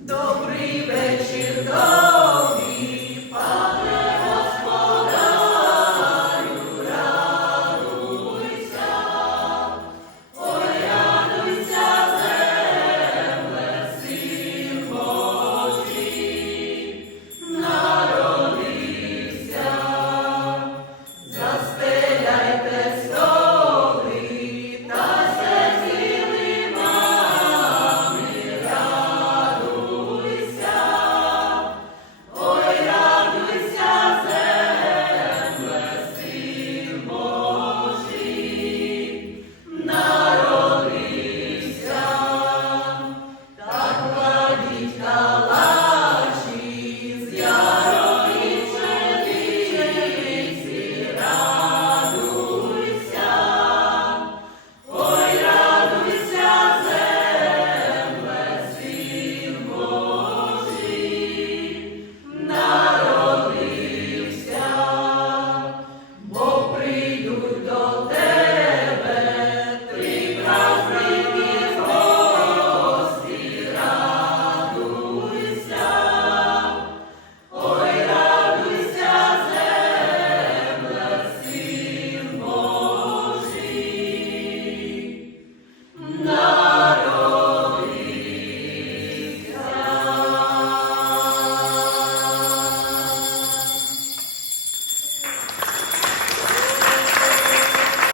Добрий вечір, No.